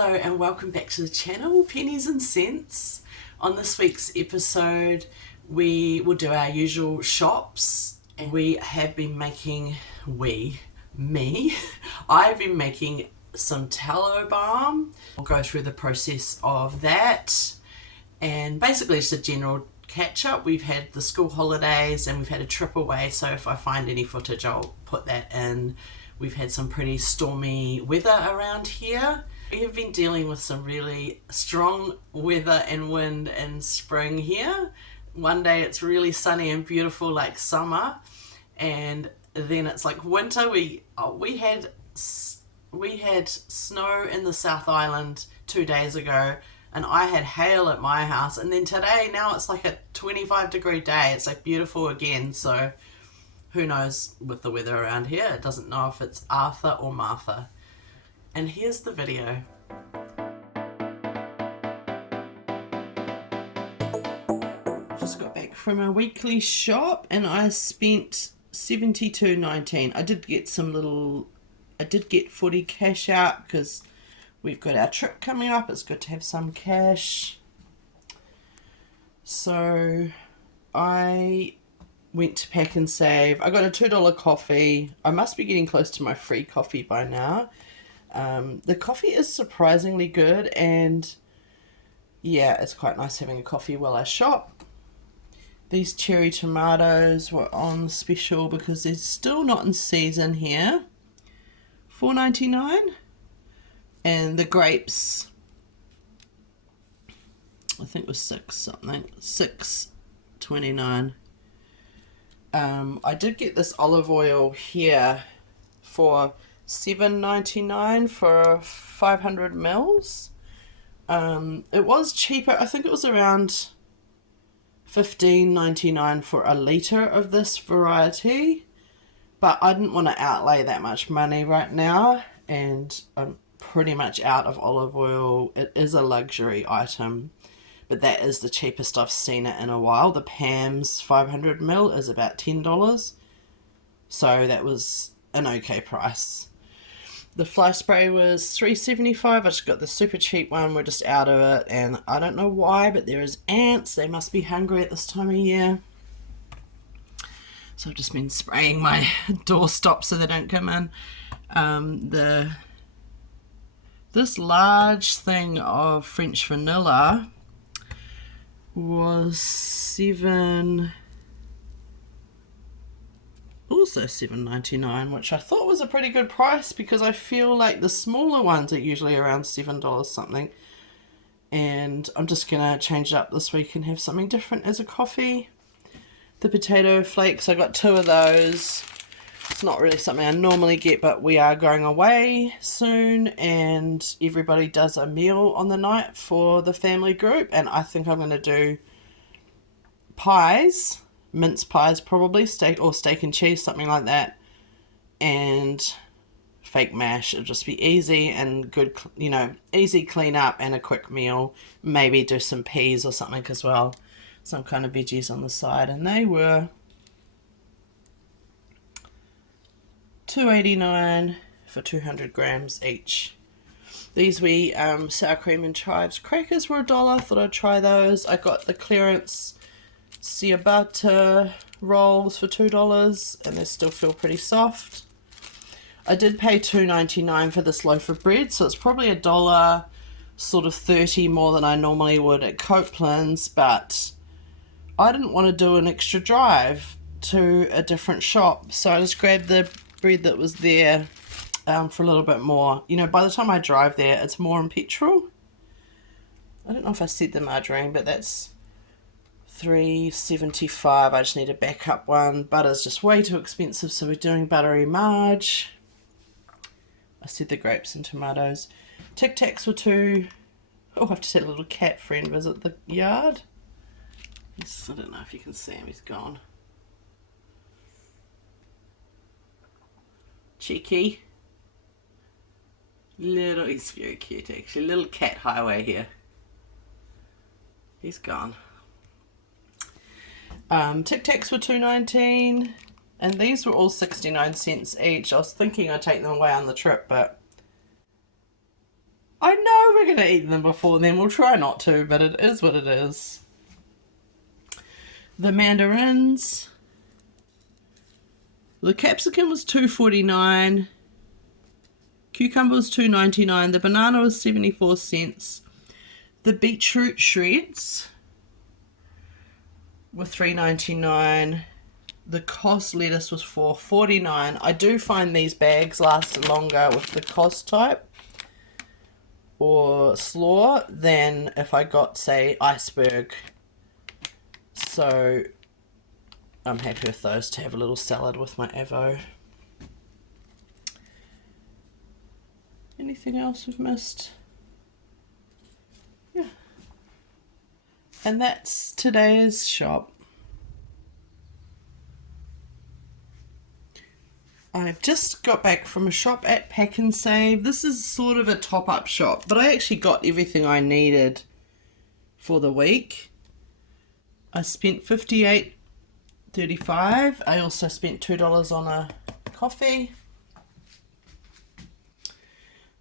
Hello and welcome back to the channel, Pennies and Cents. On this week's episode we will do our usual shops, and we have been making, I've been making some tallow balm. We'll go through the process of that, and basically it's a general catch up. We've had the school holidays and we've had a trip away, so if I find any footage I'll put that in. We've had some pretty stormy weather around here. We have been dealing with some really strong weather and wind in spring here. One day it's really sunny and beautiful like summer, and then it's like winter. We had snow in the South Island 2 days ago, and I had hail at my house, and then today now it's like a 25-degree day. It's like beautiful again, so who knows with the weather around here. It doesn't know if it's Arthur or Martha. And here's the video. Just got back from a weekly shop and I spent $72.19. I did get footy cash out because we've got our trip coming up. It's good to have some cash. So I went to Pack and Save. I got a $2 coffee. I must be getting close to my free coffee by now. The coffee is surprisingly good, and yeah, it's quite nice having a coffee while I shop. These cherry tomatoes were on special because they're still not in season here. $4.99. And the grapes, I think it was $6.29. I did get this olive oil here for $7.99 for 500 mils. It was cheaper. I think it was around $15.99 for a litre of this variety, but I didn't want to outlay that much money right now, and I'm pretty much out of olive oil. It is a luxury item, but that is the cheapest I've seen it in a while. The Pam's 500 ml is about $10, so that was an okay price. The fly spray was $3.75. I just got the super cheap one. We're just out of it, and I don't know why, but there is ants. They must be hungry at this time of year. So I've just been spraying my doorstop so they don't come in. This large thing of French vanilla was $7.99, which I thought was a pretty good price because I feel like the smaller ones are usually around $7 something, and I'm just gonna change it up this week and have something different as a coffee. The potato flakes, I got 2 of those. It's not really something I normally get, but we are going away soon and everybody does a meal on the night for the family group, and I think I'm going to do pies, mince pies probably, steak and cheese, something like that, and fake mash. It'll just be easy and good, easy clean up and a quick meal. Maybe do some peas or something as well, some kind of veggies on the side, and they were $2.89 for 200 grams each. These wee sour cream and chives crackers were $1. I thought I'd try those. I got the clearance ciabatta rolls for $2, and they still feel pretty soft. I did pay $2.99 for this loaf of bread, so it's probably $1 sort of 30 more than I normally would at Copeland's, but I didn't want to do an extra drive to a different shop, so I just grabbed the bread that was there for a little bit more. By the time I drive there, it's more in petrol. I don't know if I said the margarine, but that's $3.75. I just need a backup one. Butter's just way too expensive, so we're doing buttery marge. I said the grapes and tomatoes. Tic Tacs were $2. Oh, I have to let a little cat friend visit the yard. I don't know if you can see him, he's gone. Cheeky. He's very cute actually. Little cat highway here. He's gone. Tic Tacs were $2.19, and these were all 69 cents each. I was thinking I'd take them away on the trip, but I know we're going to eat them before then. We'll try not to, but it is what it is. The mandarins. The capsicum was $2.49. Cucumber was $2.99. The banana was 74 cents. The beetroot shreds were $3.99. The Cos lettuce was $4.49. I do find these bags last longer with the Cos type or slaw than if I got, say, iceberg. So I'm happy with those to have a little salad with my avo. Anything else we've missed? Yeah. And that's today's shop. I've just got back from a shop at Pack and Save. This is sort of a top-up shop, but I actually got everything I needed for the week. I spent $58.35. I also spent $2 on a coffee.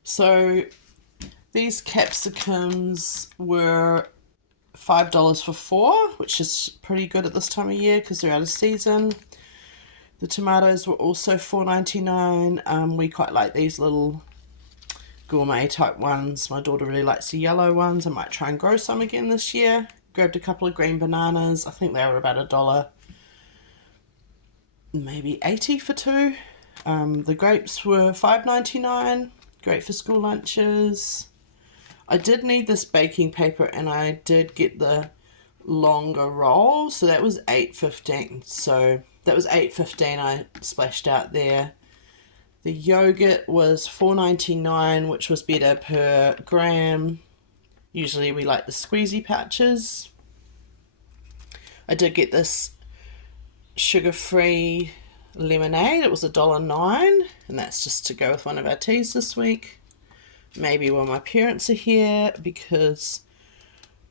So these capsicums were $5 for 4, which is pretty good at this time of year because they're out of season. The tomatoes were also $4.99. We quite like these little gourmet type ones. My daughter really likes the yellow ones. I might try and grow some again this year. Grabbed a couple of green bananas. I think they were about $1, maybe 80 for 2. The grapes were $5.99. Great for school lunches. I did need this baking paper and I did get the longer roll, so that was $8.15. So that was $8.15 I splashed out there. The yogurt was $4.99, which was better per gram. Usually we like the squeezy pouches. I did get this sugar-free lemonade. It was $1.09, and that's just to go with one of our teas this week. Maybe while my parents are here, because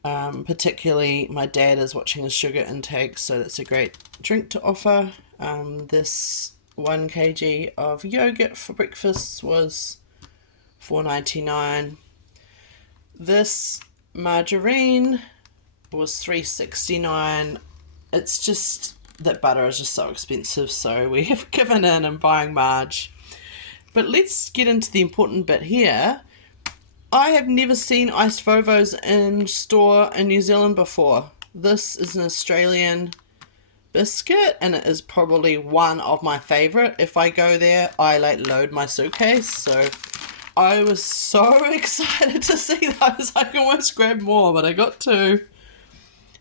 particularly my dad is watching his sugar intake, so that's a great drink to offer. This 1 kg of yogurt for breakfast was $4.99. This margarine was $3.69. It's just that butter is just so expensive, so we have given in and buying marge. But let's get into the important bit here. I have never seen iced Vovos in store in New Zealand before. This is an Australian biscuit, and it is probably one of my favourite. If I go there, I load my suitcase, so I was so excited to see those. I can almost grab more, but I got 2.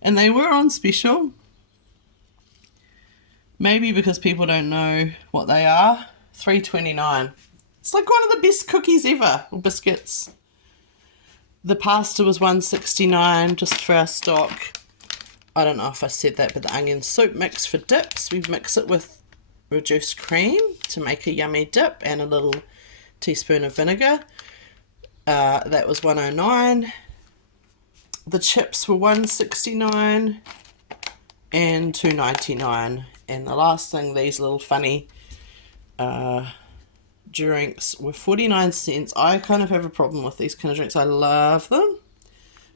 And they were on special. Maybe because people don't know what they are. $3.29. It's like one of the best cookies ever, or biscuits. The pasta was $1.69 just for our stock. I don't know if I said that, but the onion soup mix for dips. We mix it with reduced cream to make a yummy dip and a little teaspoon of vinegar. That was $1.09. The chips were $1.69 and $2.99. And the last thing, these little funny drinks were 49 cents. I kind of have a problem with these kind of drinks. I love them,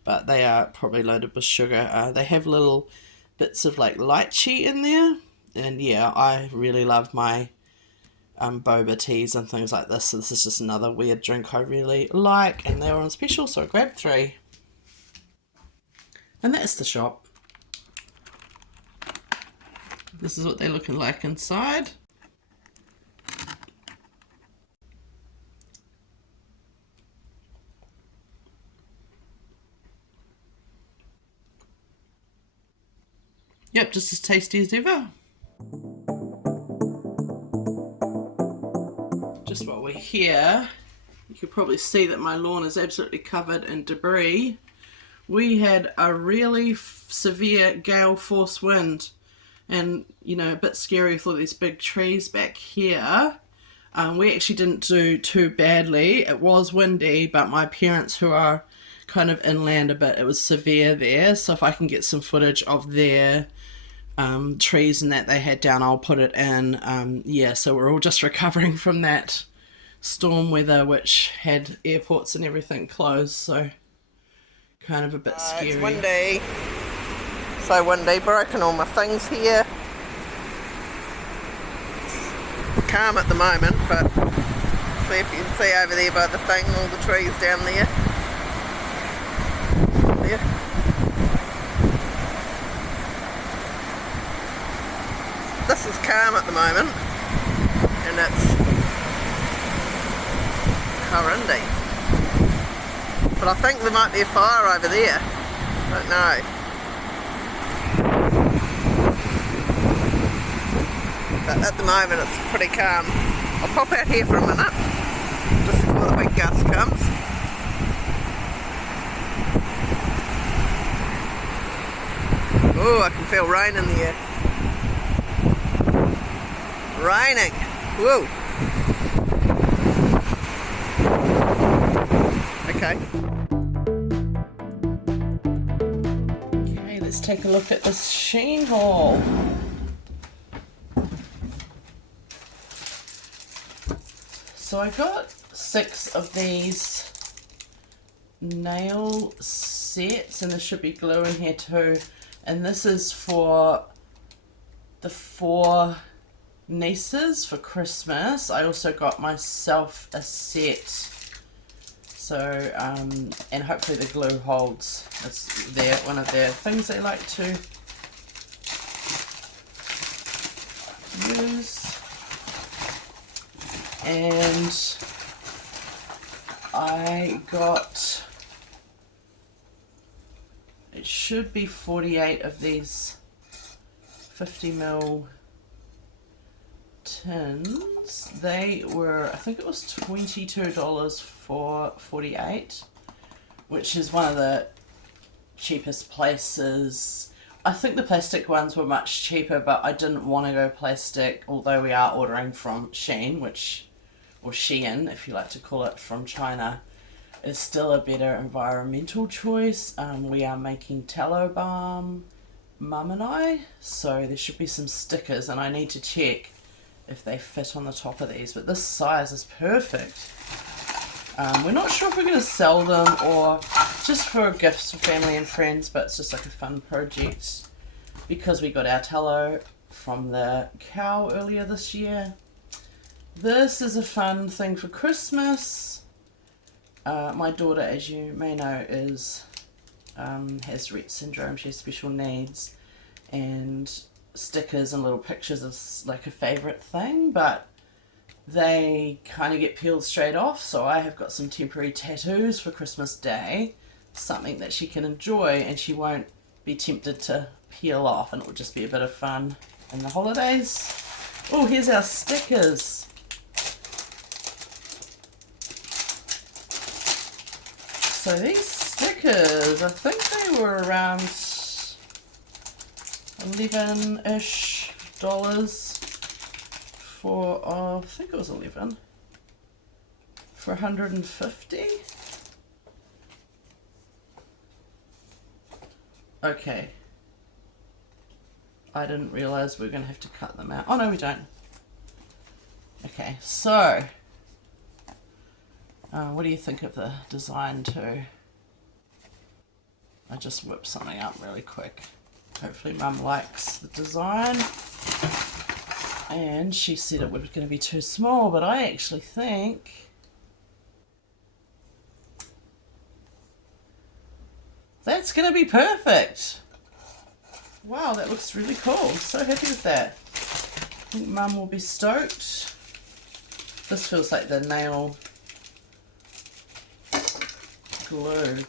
but they are probably loaded with sugar. They have little bits of like lychee in there, and yeah, I really love my boba teas and things like this. So this is just another weird drink I really like, and they were on special, so I grabbed 3. And that's the shop. This is what they're looking like inside. Yep, just as tasty as ever. Just while we're here, you can probably see that my lawn is absolutely covered in debris. We had a really severe gale force wind, and you know, a bit scary with all these big trees back here. We actually didn't do too badly. It was windy, but my parents, who are kind of inland a bit, it was severe there. So if I can get some footage of their trees and that they had down, I'll put it in. Yeah, so we're all just recovering from that storm weather, which had airports and everything closed, so kind of a bit scary. It's windy, so windy, broken all my things here. Calm at the moment, but see if you can see over there by the thing, all the trees down there. This is calm at the moment, and it's horrendy. But I think there might be a fire over there. Don't know. But at the moment it's pretty calm. I'll pop out here for a minute, just before the big gust comes. Oh, I can feel rain in the air. Raining. Whoa. Okay. Okay, let's take a look at this Shein haul. So I got 6 of these nail sets, and there should be glue in here too. And this is for the 4 nieces for Christmas. I also got myself a set. So, and hopefully the glue holds. It's one of their things they like to use. And I got, it should be 48 of these 50ml tins. They were, I think it was $22 for 48, which is one of the cheapest places. I think the plastic ones were much cheaper, but I didn't want to go plastic, although we are ordering from Shein, or Shein if you like to call it, from China. Is still a better environmental choice. We are making Tallow Balm, Mum and I, so there should be some stickers, and I need to check if they fit on the top of these, but this size is perfect. We're not sure if we're going to sell them or just for gifts for family and friends, but it's just like a fun project because we got our tallow from the cow earlier this year. This is a fun thing for Christmas. My daughter, as you may know, has Rett syndrome. She has special needs, and stickers and little pictures is like a favourite thing, but they kind of get peeled straight off, so I have got some temporary tattoos for Christmas Day, something that she can enjoy and she won't be tempted to peel off, and it will just be a bit of fun in the holidays. Oh, here's our stickers. So these stickers, I think they were around $11-ish for, I think it was 11 for 150. Okay, I didn't realize we were going to have to cut them out. Oh no, we don't. Okay, so what do you think of the design too? I just whipped something up really quick. Hopefully Mum likes the design. And she said it was going to be too small, but I actually think that's going to be perfect. Wow, that looks really cool. I'm so happy with that. I think Mum will be stoked. This feels like the nail glue.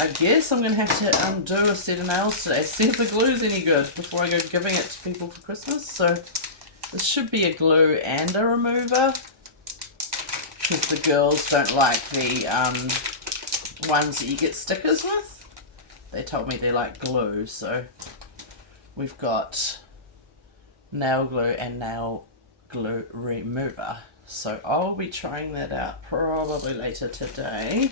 I guess I'm going to have to undo a set of nails today, see if the glue's any good before I go giving it to people for Christmas. So this should be a glue and a remover, because the girls don't like the ones that you get stickers with. They told me they like glue, so we've got nail glue and nail glue remover. So I'll be trying that out probably later today.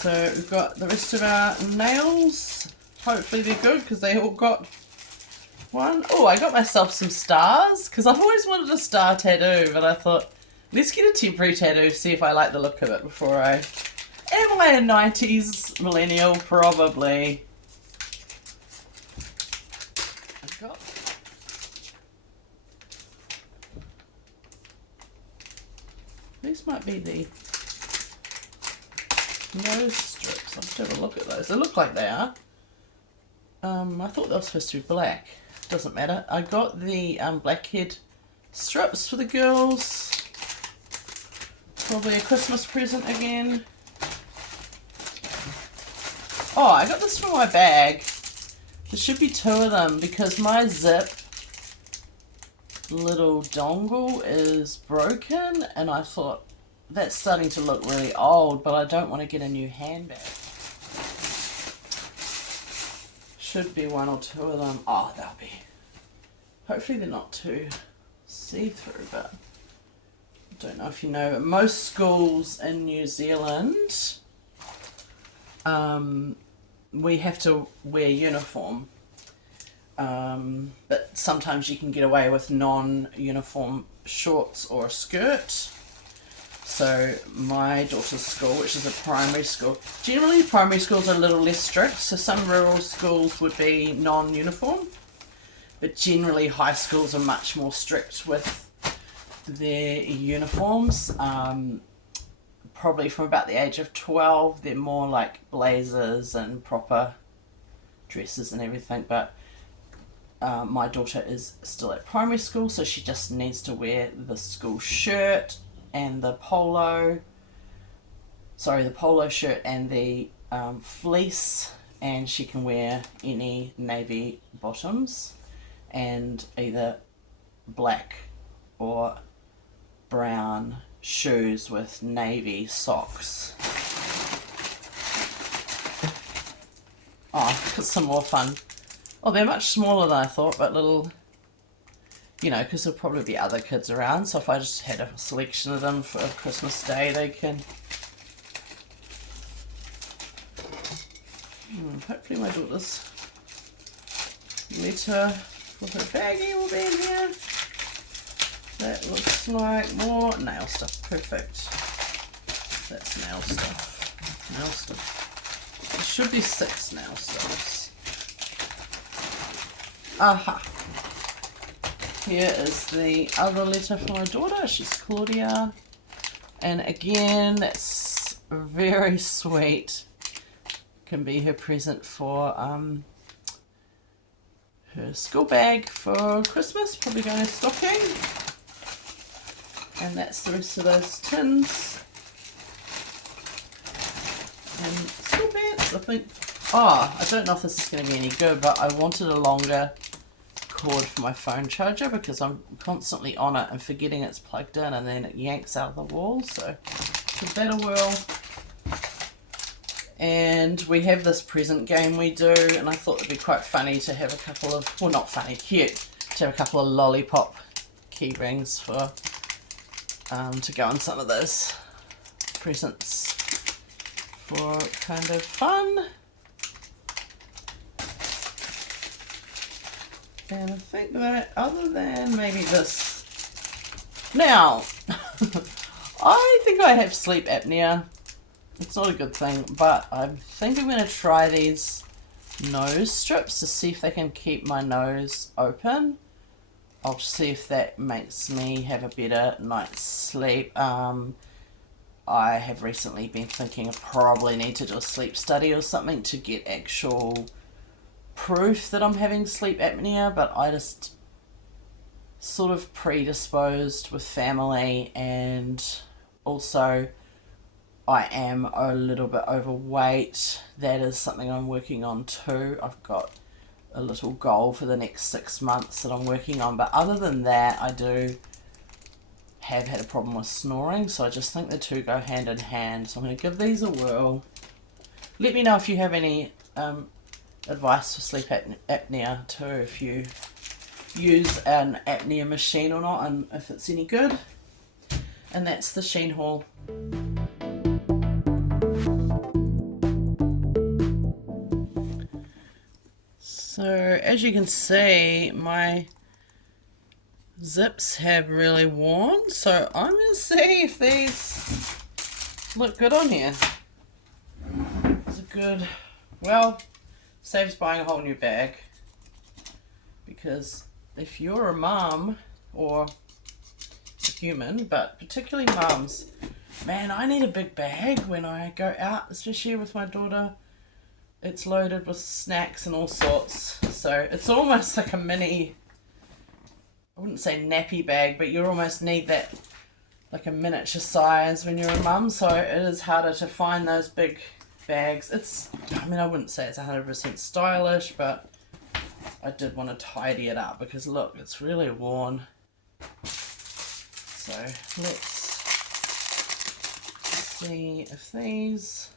So we've got the rest of our nails. Hopefully they're good because they all got one. Oh, I got myself some stars because I've always wanted a star tattoo, but I thought, let's get a temporary tattoo, see if I like the look of it before I... Am I a 90s millennial? Probably. I've got... These might be the nose strips. I'll have to have a look at those. They look like they are. I thought they were supposed to be black. Doesn't matter. I got the blackhead strips for the girls. Probably a Christmas present again. Oh, I got this from my bag. There should be 2 of them because my zip little dongle is broken and I thought that's starting to look really old, but I don't want to get a new handbag. Should be 1 or 2 of them. Oh, they'll be. Hopefully they're not too see-through, but I don't know if you know, most schools in New Zealand, we have to wear uniform. But sometimes you can get away with non-uniform shorts or a skirt. So my daughter's school, which is a primary school, generally primary schools are a little less strict, so some rural schools would be non-uniform, but generally high schools are much more strict with their uniforms. Probably from about the age of 12, they're more like blazers and proper dresses and everything, but my daughter is still at primary school, so she just needs to wear the school shirt and the polo shirt and the fleece, and she can wear any navy bottoms and either black or brown shoes with navy socks. Oh, got some more fun. Oh, they're much smaller than I thought, but little, you know, because there'll probably be other kids around, so if I just had a selection of them for Christmas Day, they can... hopefully my daughter's letter for her baggie will be in here. That looks like more nail stuff. Perfect. That's nail stuff. Nail stuff. There should be 6 nail stuffs. Aha. Here is the other letter from my daughter. She's Claudia. And again, that's very sweet. Can be her present for her school bag for Christmas. Probably going stocking. And that's the rest of those tins. And school pants, I think. Oh, I don't know if this is going to be any good, but I wanted a longer cord for my phone charger because I'm constantly on it and forgetting it's plugged in, and then it yanks out of the wall, so give that a whirl. And we have this present game we do, and I thought it'd be quite funny to have a couple of, well, not funny, cute, to have a couple of lollipop key rings for to go on some of those presents for kind of fun. And I think that other than maybe this. Now, I think I have sleep apnea. It's not a good thing, but I think I'm going to try these nose strips to see if they can keep my nose open. I'll see if that makes me have a better night's sleep. I have recently been thinking I probably need to do a sleep study or something to get actual proof that I'm having sleep apnea, but I just sort of predisposed with family, and also I am a little bit overweight. That is something I'm working on too. I've got a little goal for the next 6 months that I'm working on, but other than that I do have had a problem with snoring, so I just think the two go hand in hand. So I'm going to give these a whirl. Let me know if you have any advice for sleep apnea too, if you use an apnea machine or not, and if it's any good. And that's the Sheen haul. So as you can see, my zips have really worn, so I'm going to see if these look good on here. It's a good, well, saves buying a whole new bag, because if you're a mum or a human, but particularly mums, man, I need a big bag when I go out, especially with my daughter. It's loaded with snacks and all sorts, so it's almost like a mini, I wouldn't say nappy bag, but you almost need that, like a miniature size when you're a mum, so it is harder to find those big bags. I mean, I wouldn't say it's 100% stylish, but I did want to tidy it up because look, it's really worn. So let's see if these,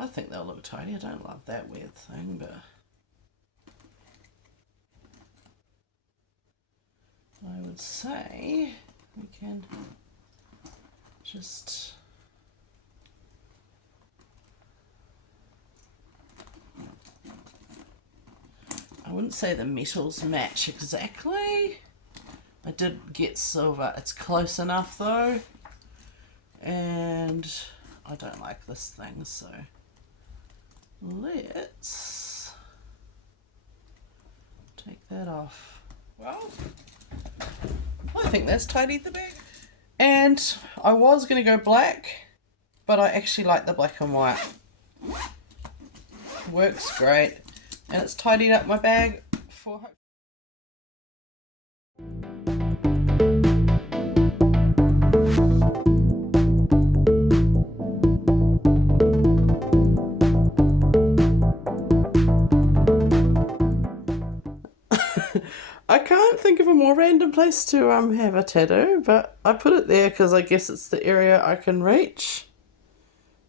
I think they'll look tidy. I don't love that weird thing, but I would say we can just, I wouldn't say the metals match exactly. I did get silver. It's close enough though. And I don't like this thing, so let's take that off. Well, I think that's tidied the bag. And I was going to go black, but I actually like the black and white. Works great. And it's tidied up my bag for her. I can't think of a more random place to have a tattoo, but I put it there because I guess it's the area I can reach.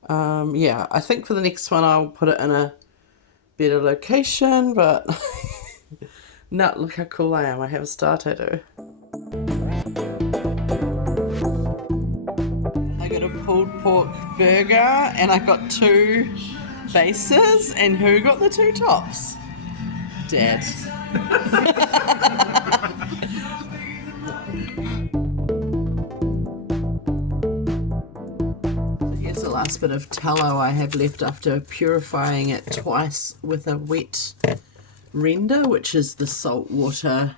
Yeah, I think for the next one I'll put it in a better location, but no, look how cool I am. I have a star tattoo. I got a pulled pork burger and I got 2 bases, and who got the 2 tops? Dad. Here's the last bit of tallow I have left after purifying it twice with a wet render, which is the salt water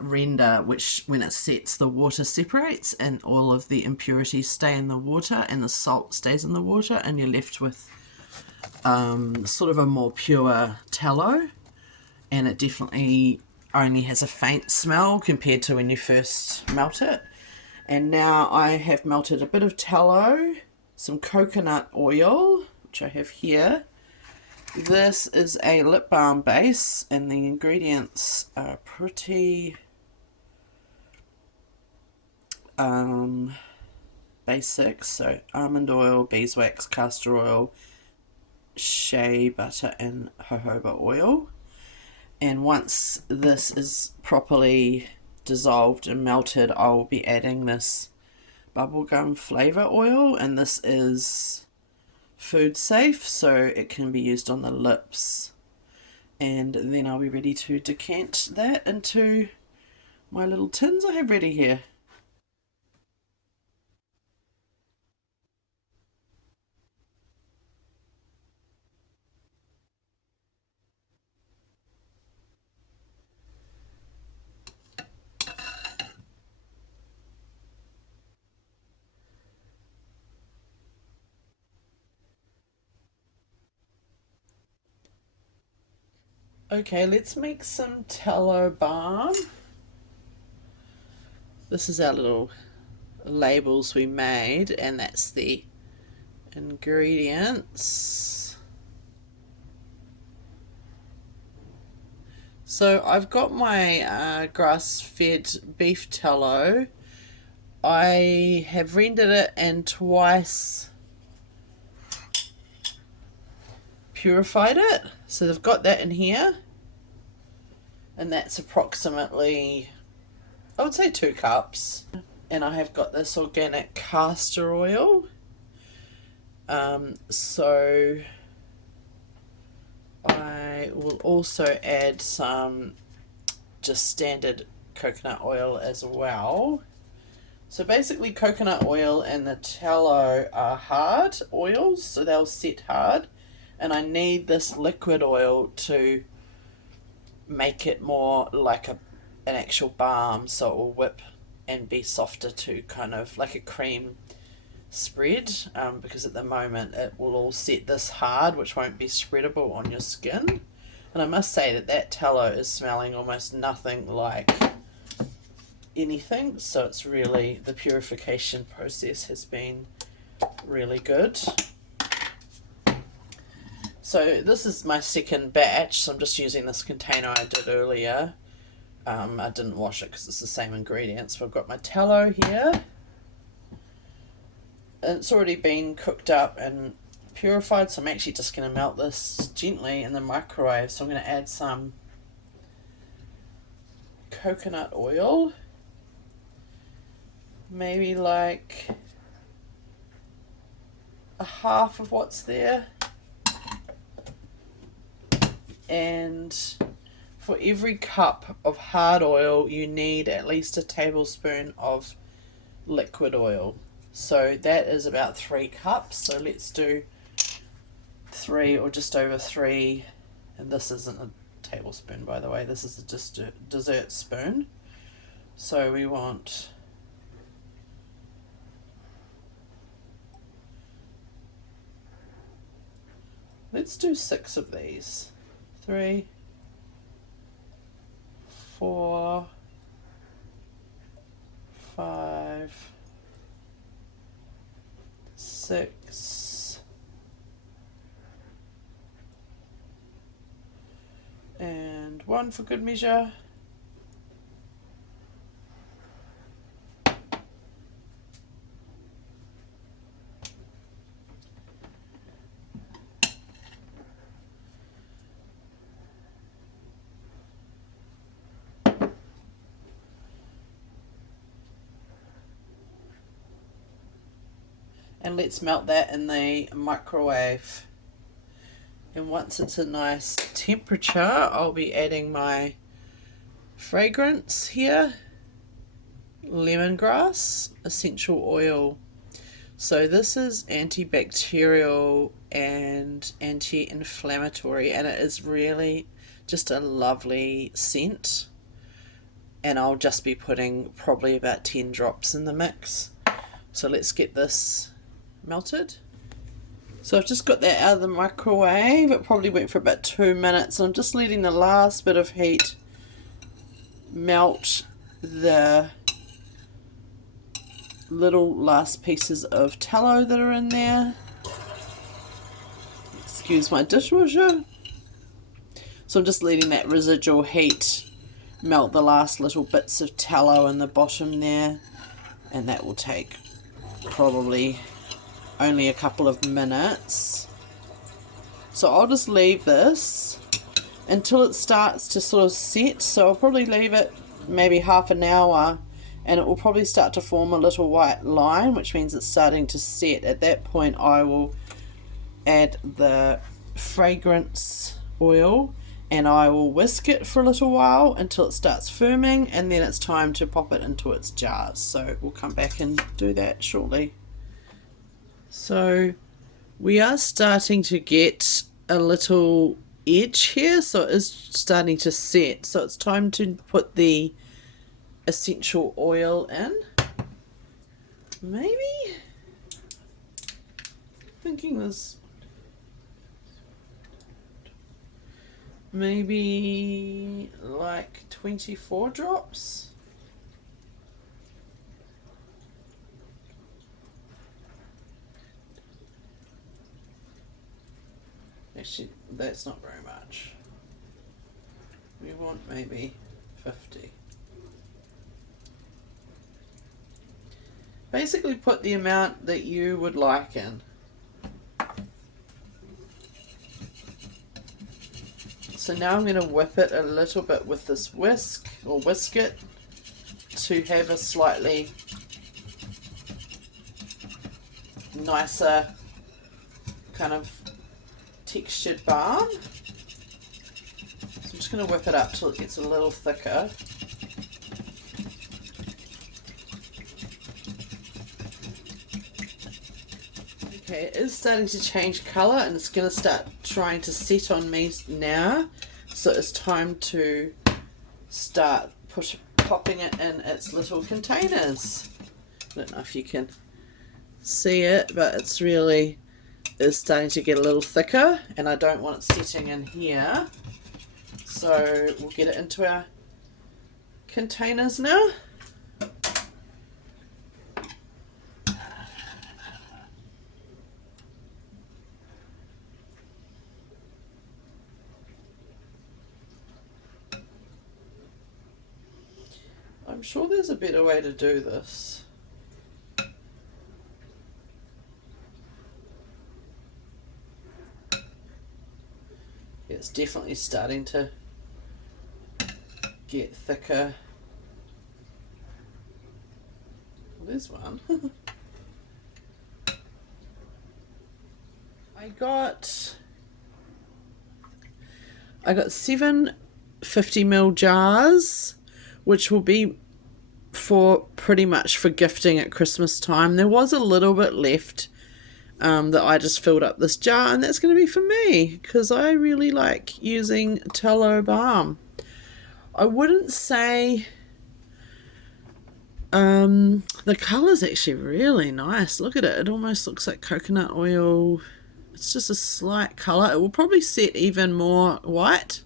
render, which when it sets, the water separates and all of the impurities stay in the water and the salt stays in the water, and you're left with sort of a more pure tallow. And it definitely only has a faint smell compared to when you first melt it. And now I have melted a bit of tallow, some coconut oil, which I have here. This is a lip balm base, and the ingredients are pretty basic. So almond oil, beeswax, castor oil, shea butter, and jojoba oil. And once this is properly dissolved and melted, I'll be adding this bubblegum flavor oil, and this is food safe, so it can be used on the lips. And then I'll be ready to decant that into my little tins I have ready here. Okay, let's make some tallow balm. This is our little labels we made, and that's the ingredients. So I've got my grass-fed beef tallow. I have rendered it and twice purified it, so I've got that in here, and that's approximately, I would say, 2 cups. And I have got this organic castor oil, so I I will also add some just standard coconut oil as well. So basically coconut oil and the tallow are hard oils, so they'll set hard, and I need this liquid oil to make it more like an actual balm, so it will whip and be softer to kind of like a cream spread, because at the moment it will all set this hard, which won't be spreadable on your skin. And I must say that that tallow is smelling almost nothing like anything, so it's really, the purification process has been really good. So this is my second batch, so I'm just using this container I did earlier. I didn't wash it because it's the same ingredients. So I've got my tallow here, and it's already been cooked up and purified, so I'm actually just going to melt this gently in the microwave. So I'm going to add some coconut oil, maybe like a half of what's there, and for every cup of hard oil you need at least a tablespoon of liquid oil. So that is about 3 cups. So let's do 3 or just over 3. And this isn't a tablespoon, by the way, this is just a dessert spoon. So we want let's do 6 of these. 3, 4, 5, 6, and 1 for good measure. And let's melt that in the microwave. And once it's a nice temperature, I'll be adding my fragrance here, lemongrass essential oil. So this is antibacterial and anti-inflammatory, and it is really just a lovely scent. And I'll just be putting probably about 10 drops in the mix. So let's get this melted. So I've just got that out of the microwave. It probably went for about 2 minutes. I'm just letting the last bit of heat melt the little last pieces of tallow that are in there. Excuse my dishwasher. So I'm just letting that residual heat melt the last little bits of tallow in the bottom there, and that will take probably only a couple of minutes. So I'll just leave this until it starts to sort of set. So I'll probably leave it maybe half an hour, and it will probably start to form a little white line, which means it's starting to set. At that point I will add the fragrance oil, and I will whisk it for a little while until it starts firming, and then it's time to pop it into its jars. So we'll come back and do that shortly. So we are starting to get a little edge here, so it is starting to set. So it's time to put the essential oil in. Maybe thinking there's maybe like 24 drops. Actually, that's not very much. We want maybe 50. Basically put the amount that you would like in. So now I'm going to whip it a little bit with this whisk, or whisk it, to have a slightly nicer kind of textured balm. just going to whip it up till it gets a little thicker. Okay, it is starting to change colour and it's going to start trying to set on me now. So it's time to start popping it in its little containers. I don't know if you can see it, but it's really is starting to get a little thicker and I don't want it sitting in here. So we'll get it into our containers now. I'm sure there's a better way to do this. It's definitely starting to get thicker. Well, there's one. I got 7 50ml jars, which will be for pretty much for gifting at Christmas time. There was a little bit left that I just filled up this jar, and that's going to be for me because I really like using Tallow Balm. I wouldn't say the colour's actually really nice. Look at it. It almost looks like coconut oil. It's just a slight colour. It will probably set even more white.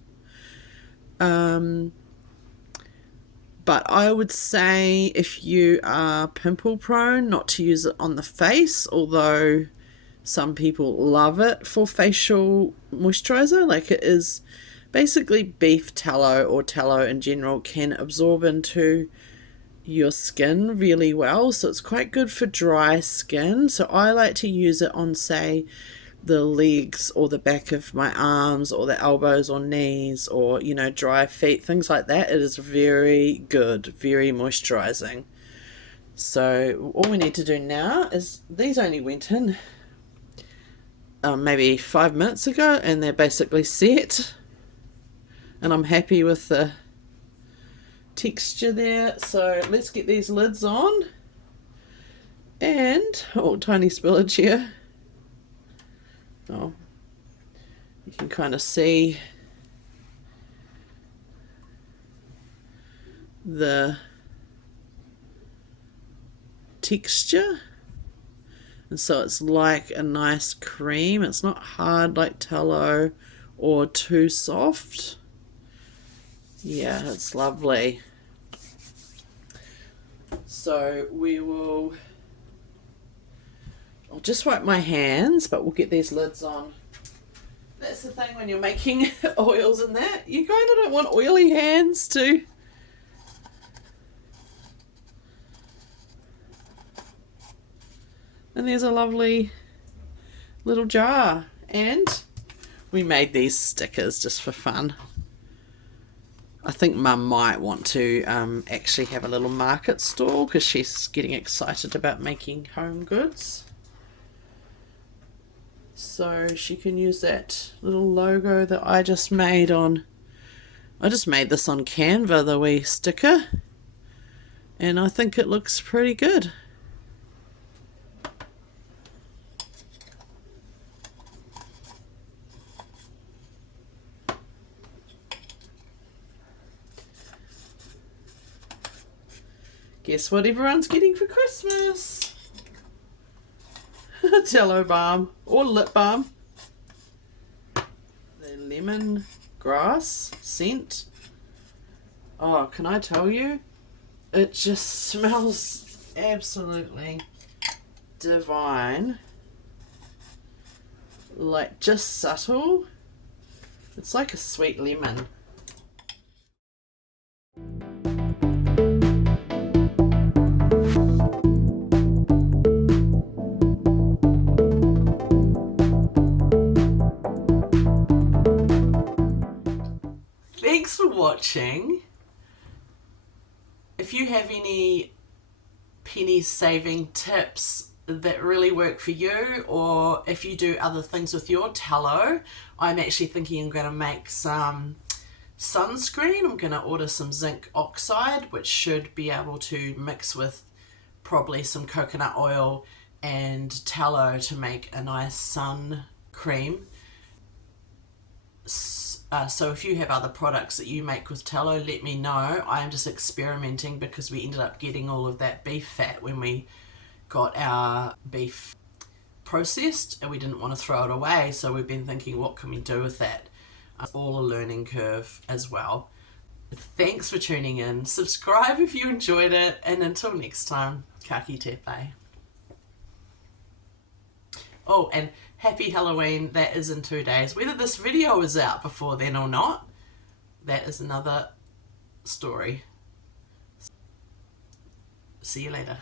But I would say if you are pimple prone, not to use it on the face, although some people love it for facial moisturiser. Like, it is basically beef tallow, or tallow in general, can absorb into your skin really well. So it's quite good for dry skin. So I like to use it on, say, the legs or the back of my arms or the elbows or knees, or, you know, dry feet, things like that. It is very good, very moisturizing. So all we need to do now is, these only went in maybe 5 minutes ago, and they're basically set, and I'm happy with the texture there. So let's get these lids on, and tiny spillage here. Oh, you can kind of see the texture, and so it's like a nice cream. It's not hard like tallow or too soft. Yeah, it's lovely. So I'll just wipe my hands, but we'll get these lids on. That's the thing when you're making oils and that, you kind of don't want oily hands too. And there's a lovely little jar. And we made these stickers just for fun. I think Mum might want to actually have a little market stall because she's getting excited about making home goods. So she can use that little logo that I just made on, I just made this on Canva, the wee sticker, and I think it looks pretty good. Guess what everyone's getting for Christmas? Tallow balm or lip balm. The lemon grass scent. Oh, can I tell you? It just smells absolutely divine. Like, just subtle. It's like a sweet lemon. Thanks for watching. If you have any penny saving tips that really work for you, or if you do other things with your tallow, I'm actually thinking I'm going to make some sunscreen. I'm going to order some zinc oxide, which should be able to mix with probably some coconut oil and tallow to make a nice sun cream. So if you have other products that you make with tallow, let me know. I'm just experimenting because we ended up getting all of that beef fat when we got our beef processed and we didn't want to throw it away, so we've been thinking, what can we do with that? It's all a learning curve as well. Thanks for tuning in. Subscribe if you enjoyed it, and until next time, ka kite pai. Oh, and happy Halloween. That is in 2 days. Whether this video is out before then or not, that is another story. See you later.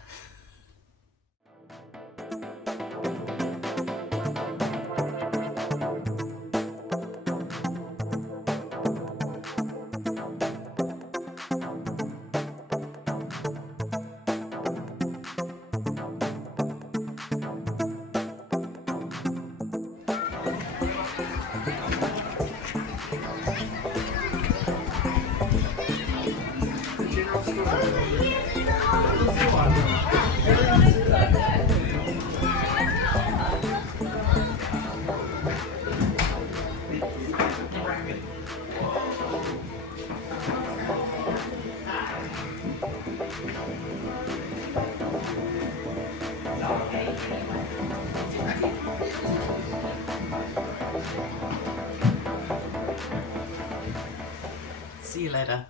See you later.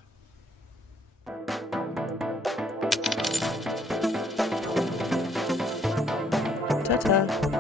Ta-ta.